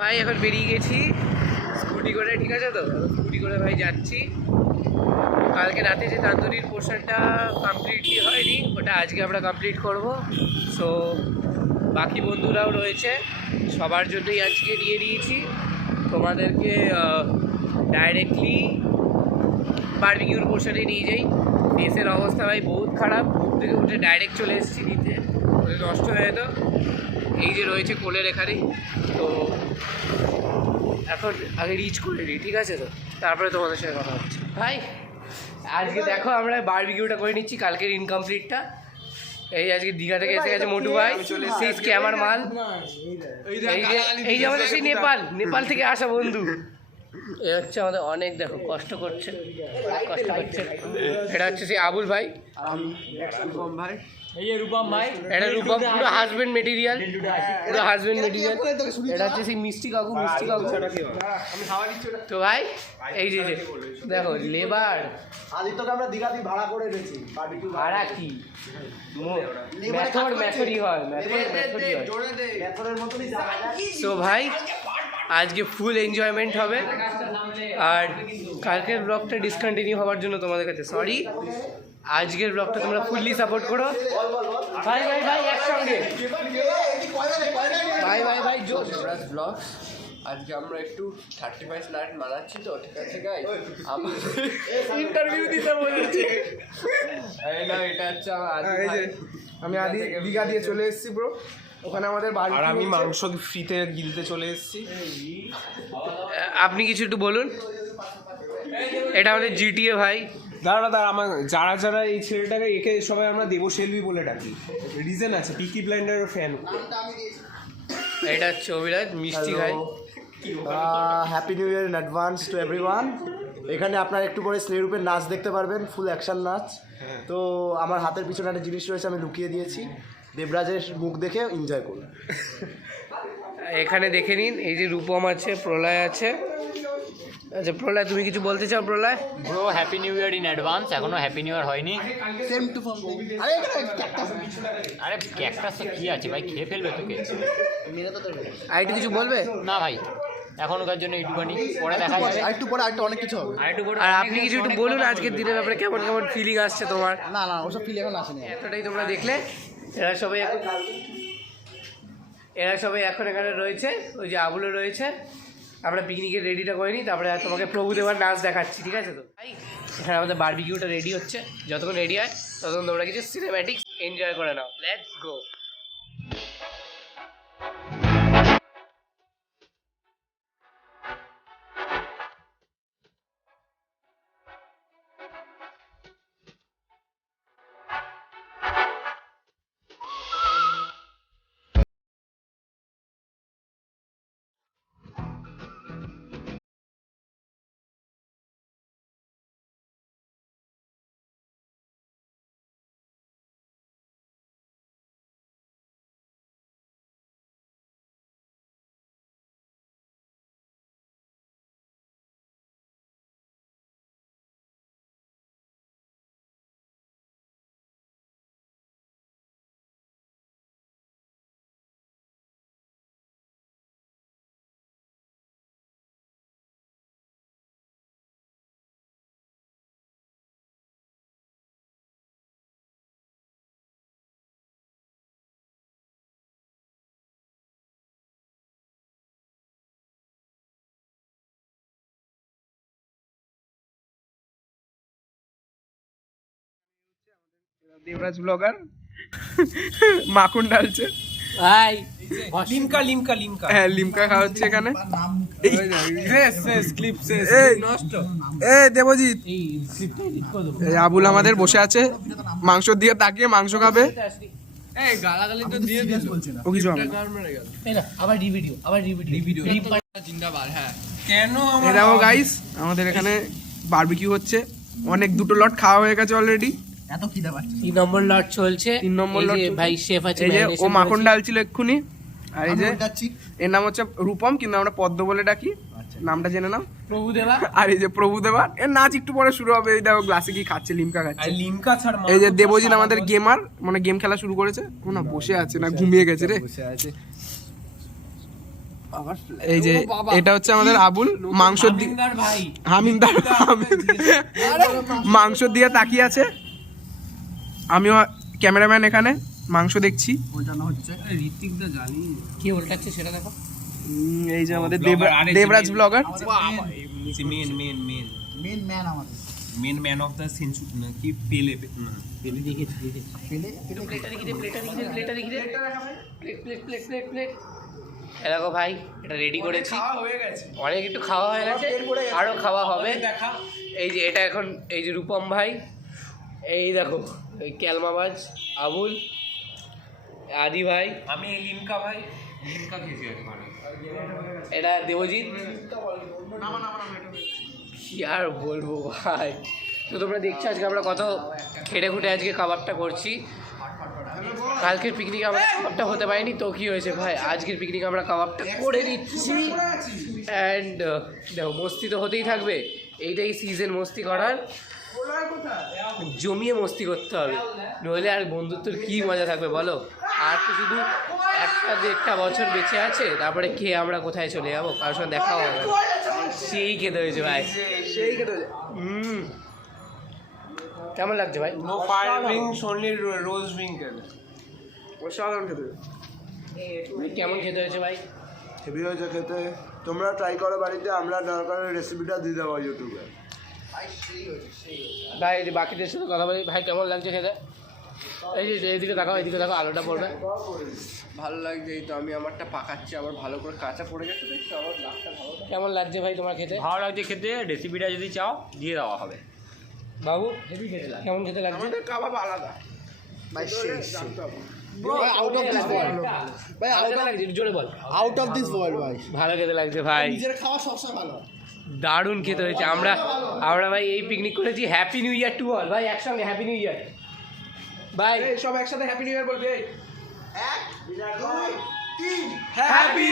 ভাই এখন বেরিয়ে গেছি স্কুটি করে, ঠিক আছে তো? স্কুটি করে ভাই যাচ্ছি। কালকে রাতে যে তান্দুরির পোর্শনটা কমপ্লিটলি হয়নি, ওটা আজকে আমরা কমপ্লিট করব। সো বাকি বন্ধুরাও রয়েছে, সবার জন্যই আজকে নিয়ে নিয়েছি। তোমাদেরকে ডাইরেক্টলি বারবিকিউর পোর্শনে নিয়ে যাই। ফেসের অবস্থা ভাই বহুত খারাপ, ঘুম থেকে উঠে ডাইরেক্ট চলে এসেছি নিতে, নষ্ট হয়ে যেত। এই যে রয়েছে কোলের এখানেই, তো এখন আগে রিচ করে নিই, ঠিক আছে তো? তারপরে তোমাদের সাথে কথা হচ্ছে। ভাই আজকে দেখো আমরা বারবিকিউটা করে নিচ্ছি, কালকের ইনকমপ্লিটটা। এই আজকে দীঘা থেকে এসে গেছে মোটু ভাই, সেই স্ক্যামার মাল। এই যে আমাদের সেই নেপাল থেকে আসা বন্ধু, এ হচ্ছে আমাদের অনেক, দেখো কষ্ট করছে। এটা হচ্ছে সেই আবুল ভাই, ভাই রূপম ভাই, এটা রূপম পুরো হাজবেন্ড মেটেরিয়াল, পুরো হাজবেন্ড মেটেরিয়াল। এটা হচ্ছে সেই মিষ্টি কাকু। তো ভাই এই যে দেখো লেবার আদিত্যকে আমরা দীঘা দিয়ে ভাড়া করে এনেছি। ভাড়া কি মেথডই হয়। তো ভাই আজকে ফুল এনজয়মেন্ট হবে, আর কালকের ব্লগটা ডিসকন্টিনিউ হওয়ার জন্য তোমাদের কাছে সরি। আজকের ব্লগটা তোমরা ফুললি সাপোর্ট করো। ভাই একসঙ্গে ভাই জোর ব্লগ। আজকে আমরা একটু 35 নাইট মারাচ্ছি, তো ঠিক আছে গাই, আমার ইন্টারভিউ দিতে বলেছি। না এটা হচ্ছে আমি আদি দীঘা দিয়ে চলে এসেছি ব্রো, ওখানে আমাদের বাড়ি। আর আমি মাংস ফ্রিতে গিলতে চলে এসেছি। আপনি কিছু একটু বলুন। এটা আমাদের জিটিএ ভাই। দাঁড়া আমার যারা এই ছেলেটাকে একে সবাই আমরা দেবশেলভি বলে ডাকি, রিজন আছে, পিকি ব্লাইন্ডারের ফ্যান। এটা হচ্ছে অভিরাজ মিষ্টি ভাই। Happy new year in advance to everyone. এখানে আপনারা একটু পরে স্নেহরূপের নাচ দেখতে পারবেন, ফুল অ্যাকশন নাচ। তো আমার হাতের পিছনে একটা জিনিস রয়েছে, আমি লুকিয়ে দিয়েছি, দেবরাজের মুখ দেখে এনজয় করুন। এখানে দেখে নিন, এই যে রূপম আছে, প্রলয় আছে। আচ্ছা প্রলয়, তুমি কিছু বলতে চাও? Pralay bro happy new year in advance, এখনো হ্যাপি নিউ ইয়ার হয়নি। আরে ক্যাকটাস তো কি আছে ভাই, খেয়ে ফেলবে তোকে। আরেকটু কিছু বলবে? না ভাই এখনকার জন্য একটুখানি, পরে দেখা যাবে। আরেকটু পরে অনেক কিছু হবে। আর আপনি কিছু একটু বলুন আজকের দিনের ব্যাপারে, কেমন ফিলিং আসছে তোমার? না ওসব ফিল এখন আসেনি। এতটাই তোমরা দেখলে, এরা সবাই এখন এখানে রয়েছে, ওই যে আবুলও রয়েছে। আমরা পিকনিকের রেডিটা করে নিই, তারপরে তোমাকে প্রভুদেবার নাচ দেখাচ্ছি, ঠিক আছে তো? ভাই এখানে আমাদের বারবিকিউটা রেডি হচ্ছে, যতক্ষণ রেডি হয় ততক্ষণ তোমরা কিছু সিনেম্যাটিক্স এনজয় করে নাও। Let's go. দেবরাজ ব্লগার মাখন ডালছে ভাই লিমকা হ্যাঁ, লিমকা খাওয়া হচ্ছে এখানে। দেবজিৎ, এই আবুল আমাদের বসে আছে, মাংস দিয়ে তাকিয়ে মাংস খাবে। ও কিছু হবে না। আবার রিভিডিও কেন এই দেখো গাইস, আমাদের এখানে বারবিকিউ হচ্ছে, অনেক দুটো লট খাওয়া হয়ে গেছে অলরেডি। 3 নম্বর লট চলছে। 3 নম্বর লট ভাই শেফ আছে, এই যে ও মাখন ডালছিল এক্ষুনি। আর এই যে এর নাম হচ্ছে রূপম, কিন্তু আমরা পদ্ম বলে ডাকি, নামটা জেনে নাও। প্রভুদেবা। আর এই যে প্রভুদেবা, এর নাচ একটু পরে শুরু হবে। এই দেখো গ্লাসে কি খাচ্ছে, লিমকা খাচ্ছে। লিমকা ছাড়। এই যে দেবজিৎ আমাদের গেমার, মানে গেম খেলা শুরু করেছে। ও না বসে আছে, না ঘুমিয়ে গেছে রে। এই যে এটা হচ্ছে আমাদের আবুল মাংস ভাই হামিনদার মাংস দিয়ে তাকিয়ে আছে। আমিও ক্যামেরাম্যান এখানে মাংস দেখছি। ঋত্বিক দা জানি কে উল্টাচ্ছে সেটা দেখো। এই যে আমাদের Debraj blogger. Men men men men man আমাদের men man of the century না কি পেলে না পেলে দেখেছি প্লেটটা দেখি দে প্লেটটা দেখি দে প্লেট দেখো ভাই এটা রেডি করেছি অনেক একটু খাওয়া হয়ে গেছে আরও খাওয়া হবে দেখা। এই যে এটা এখন এই যে রূপম ভাই, এই দেখো এই ক্যালমাবাজ আবুল, আদি ভাই, আমি লিমকা ভাই লিমকা খেয়েছি একবার। এটা দেবজিৎ। কি আর বলবো ভাই, তো তোমরা দেখছো আজকে আমরা কত খেটে খুঁটে আজকে কাবাবটা করছি। কালকের পিকনিকে আমরা কাবাবটা হতে পারিনি, তো কি হয়েছে ভাই আজকের পিকনিকে আমরা কাবাবটা করে নিচ্ছি। অ্যান্ড দেখো মস্তি তো হতেই থাকবে, এইটাই সিজন মস্তি করার, জমিয়ে মস্তি করতে হবে, নইলে আর বন্ধুত্বর কী মজা থাকবে বলো। আর তো শুধু 1-1.5 বছর বেঁচে আছে, তারপরে খেয়ে আমরা কোথায় চলে যাবো, কারোর সঙ্গে দেখাও হবে না। সেই খেতে হয়েছে ভাই, সেই খেতে কেমন লাগছে ভাই? নো ফায়ার উইংস অনলি রোজ উইঙ্কেল। অসাধারণ খেতে। কেমন খেতে হয়েছে ভাই? হেভি হয়েছে খেতে, তোমরা ট্রাই করো বাড়িতে, আমরা দরকার রেসিপিটা দিয়ে দেবো ইউটিউবে। ভাই এই যে বাকিদের সাথে কথা বলি, ভাই কেমন লাগছে খেতে? এই যে এইদিকে দেখাও, এইদিকে দেখো, আলোটা পড়বে। ভালো লাগছে, এই তো আমি আমারটা পাকাচ্ছি, আবার ভালো করে কাঁচা পড়ে গেছে দেখছো, আবার লাখটা ভালো। কেমন লাগছে ভাই তোমার খেতে? ভালো লাগছে খেতে, রেসিপিটা যদি চাও দিয়ে দেওয়া হবে। বাবু কেমন খেতে লাগছে? আমাদের কাবাব আলাদা ভাই আউট অফ দিস ওয়ার্ল্ড ভাই, আলাদা লাগছে, জোরে বল। আউট অফ দিস ওয়ার্ল্ড ভাই, ভালো খেতে লাগছে ভাই, নিজের খাওয়া সবসময় ভালো। দারুণ খেতে হয়েছে। আমরা ভাই এই পিকনিক করেছি। Happy new year to all ভাই, একসঙ্গে হ্যাপি নিউ ইয়ার ভাই। এই সব একসাথে হ্যাপি নিউ ইয়ার বলবে। এক 2 3 হ্যাপি